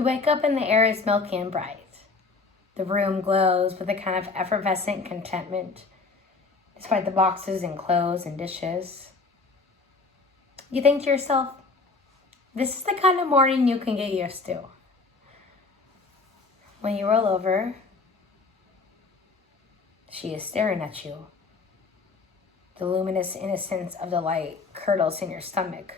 You wake up and the air is milky and bright. The room glows with a kind of effervescent contentment, despite the boxes and clothes and dishes. You think to yourself, this is the kind of morning you can get used to. When you roll over, she is staring at you. The luminous innocence of the light curdles in your stomach.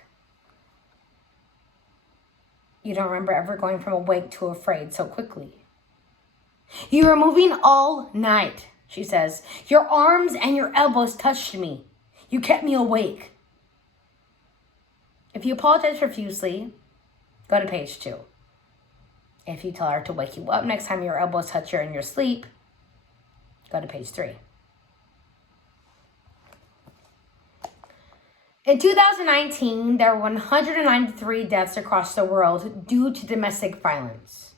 You don't remember ever going from awake to afraid so quickly. You were moving all night, she says. Your arms and your elbows touched me. You kept me awake. If you apologize profusely, go to page 2. If you tell her to wake you up next time your elbows touch her in your sleep, go to page 3. In 2019, there were 193 deaths across the world due to domestic violence.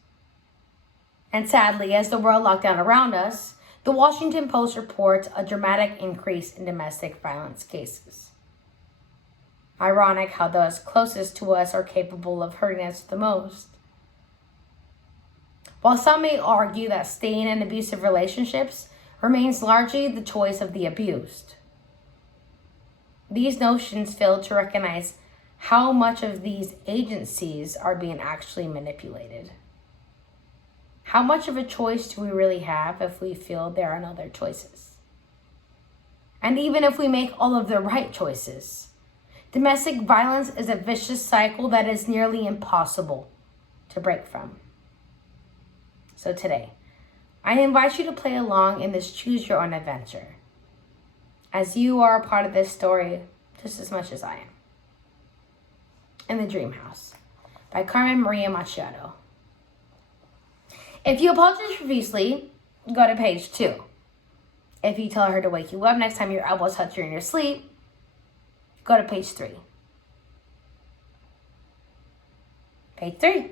And sadly, as the world locked down around us, the Washington Post reports a dramatic increase in domestic violence cases. Ironic how those closest to us are capable of hurting us the most. While some may argue that staying in abusive relationships remains largely the choice of the abused, these notions fail to recognize how much of these agencies are being actually manipulated. How much of a choice do we really have if we feel there are no other choices? And even if we make all of the right choices, domestic violence is a vicious cycle that is nearly impossible to break from. So today, I invite you to play along in this choose your own adventure, as you are a part of this story just as much as I am. In the Dream House by Carmen Maria Machado. If you apologize profusely, go to page 2. If you tell her to wake you up next time your elbows touch you in your sleep, go to page 3. Page 3.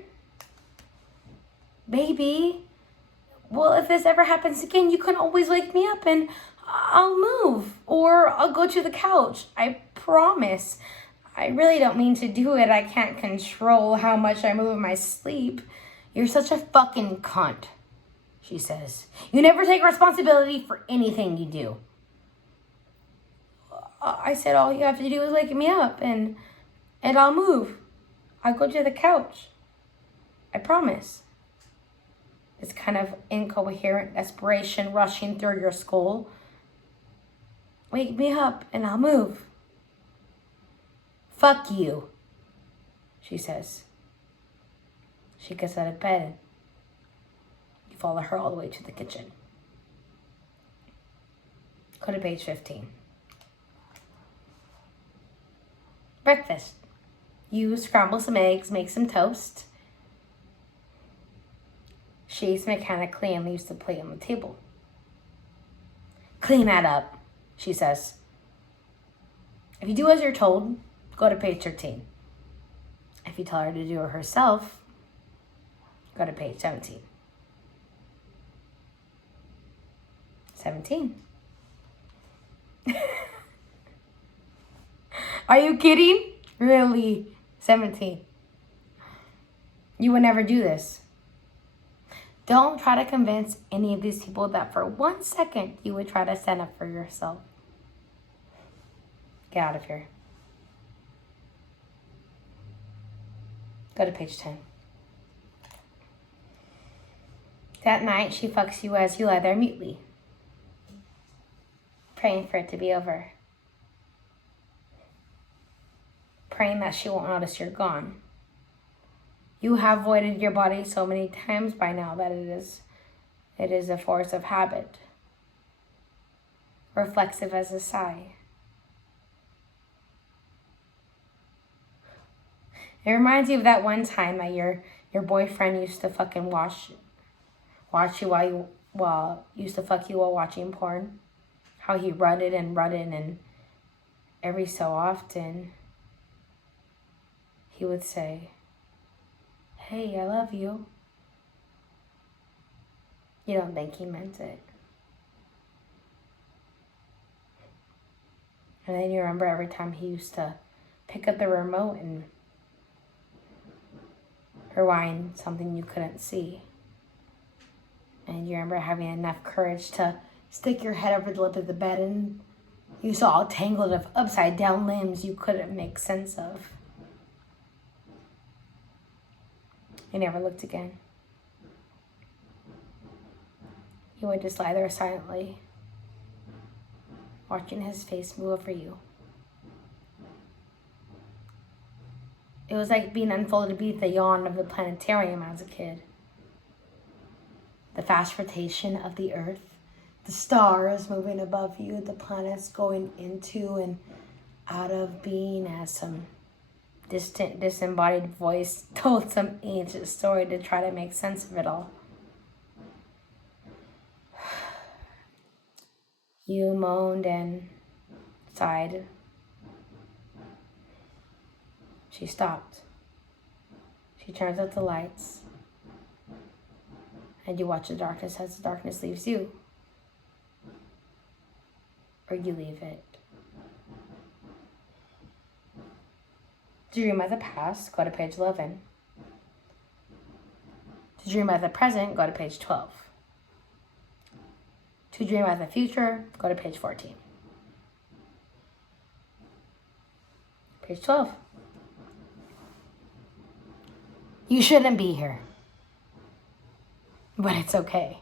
Baby, well, if this ever happens again, you can always wake me up and I'll move, or I'll go to the couch. I promise. I really don't mean to do it. I can't control how much I move in my sleep. You're such a fucking cunt, she says. You never take responsibility for anything you do. I said all you have to do is wake me up and I'll move. I'll go to the couch. I promise. This kind of incoherent desperation rushing through your skull. Wake me up and I'll move. Fuck you, she says. She gets out of bed. You follow her all the way to the kitchen. Go to page 15. Breakfast. You scramble some eggs, make some toast. She eats mechanically and leaves the plate on the table. Clean that up, she says. If you do as you're told, go to page 13. If you tell her to do it herself, go to page 17. 17. Are you kidding? Really? 17. You would never do this. Don't try to convince any of these people that for 1 second you would try to stand up for yourself. Get out of here. Go to page 10. That night, she fucks you as you lie there mutely, praying for it to be over. Praying that she won't notice you're gone. You have voided your body so many times by now that it is a force of habit, reflexive as a sigh. It reminds you of that one time that your boyfriend used to fucking watch you while used to fuck you while watching porn. How he rutted and every so often he would say, "Hey, I love you." You don't think he meant it. And then you remember every time he used to pick up the remote and rewind something you couldn't see. And you remember having enough courage to stick your head over the lip of the bed and you saw a tangle of upside down limbs you couldn't make sense of. You never looked again. You would just lie there silently, watching his face move over you. It was like being unfolded beneath the yawn of the planetarium as a kid. The fast rotation of the earth, the stars moving above you, the planets going into and out of being as some distant, disembodied voice told some ancient story to try to make sense of it all. You moaned and sighed. She stopped. She turns out the lights. And you watch the darkness as the darkness leaves you. Or you leave it. To dream of the past, go to page 11. To dream of the present, go to page 12. To dream of the future, go to page 14. Page 12. You shouldn't be here. But it's okay.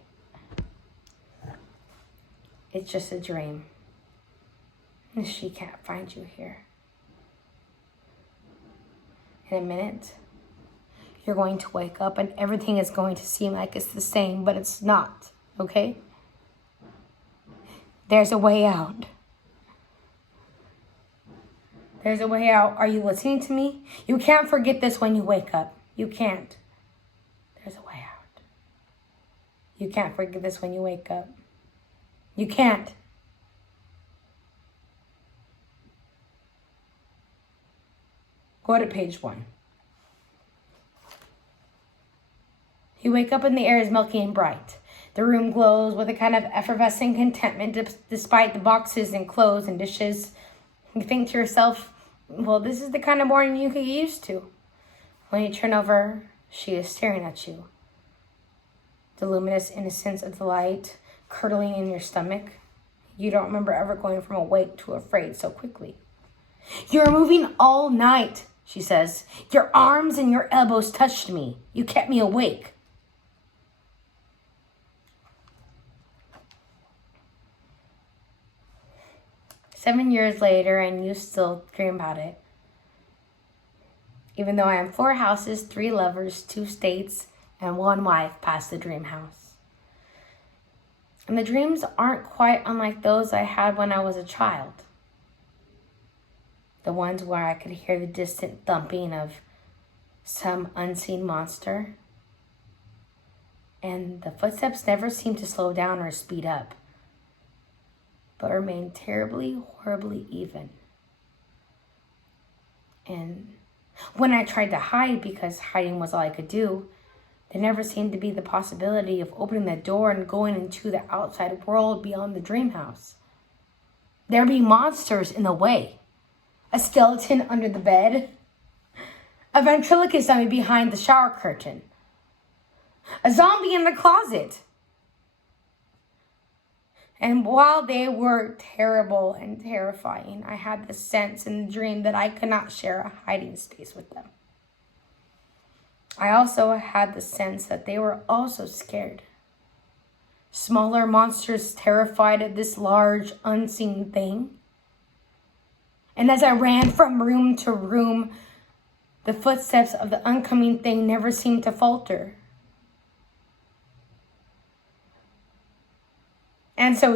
It's just a dream. And she can't find you here. In a minute, you're going to wake up and everything is going to seem like it's the same, but it's not, okay? There's a way out. There's a way out. Are you listening to me? You can't forget this when you wake up. You can't. There's a way out. You can't forget this when you wake up. You can't. Go to page 1. You wake up and the air is milky and bright. The room glows with a kind of effervescent contentment despite the boxes and clothes and dishes. You think to yourself, well, this is the kind of morning you get used to. When you turn over, she is staring at you. The luminous innocence of the light curdling in your stomach. You don't remember ever going from awake to afraid so quickly. You're moving all night, she says. Your arms and your elbows touched me. You kept me awake. Seven years later, and you still dream about it. Even though I am 4 houses, 3 lovers, 2 states, and 1 wife past the dream house. And the dreams aren't quite unlike those I had when I was a child. The ones where I could hear the distant thumping of some unseen monster. And the footsteps never seemed to slow down or speed up, but remained terribly, horribly even. And when I tried to hide, because hiding was all I could do, there never seemed to be the possibility of opening the door and going into the outside world beyond the dream house. There'd be monsters in the way. A skeleton under the bed. A ventriloquist dummy behind the shower curtain. A zombie in the closet. And while they were terrible and terrifying, I had the sense in the dream that I could not share a hiding space with them. I also had the sense that they were also scared. Smaller monsters terrified of this large, unseen thing. And as I ran from room to room, the footsteps of the oncoming thing never seemed to falter. And so,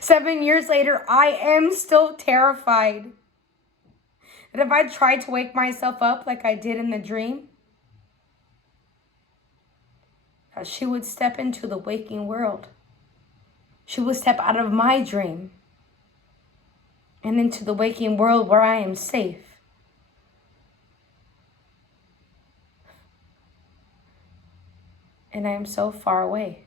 7 years later, I am still terrified that if I tried to wake myself up like I did in the dream, that she would step into the waking world. She would step out of my dream and into the waking world where I am safe. And I am so far away.